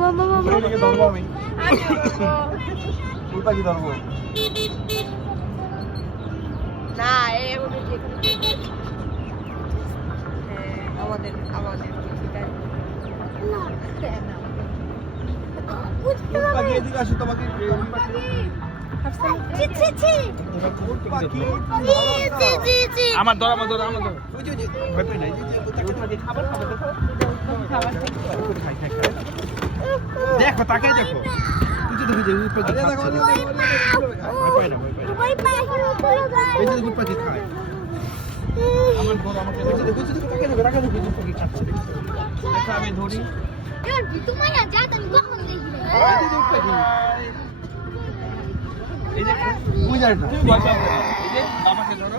ধরবো আমি ফুল পাখি ধরবো না আমাদের ফুল পাখি এদিকে আসো তোমাকে আমার ধর ব্যাপার নাই খাবার দেখো তাকে দেখো আমি ধরি এই যে বাবাকে ধরো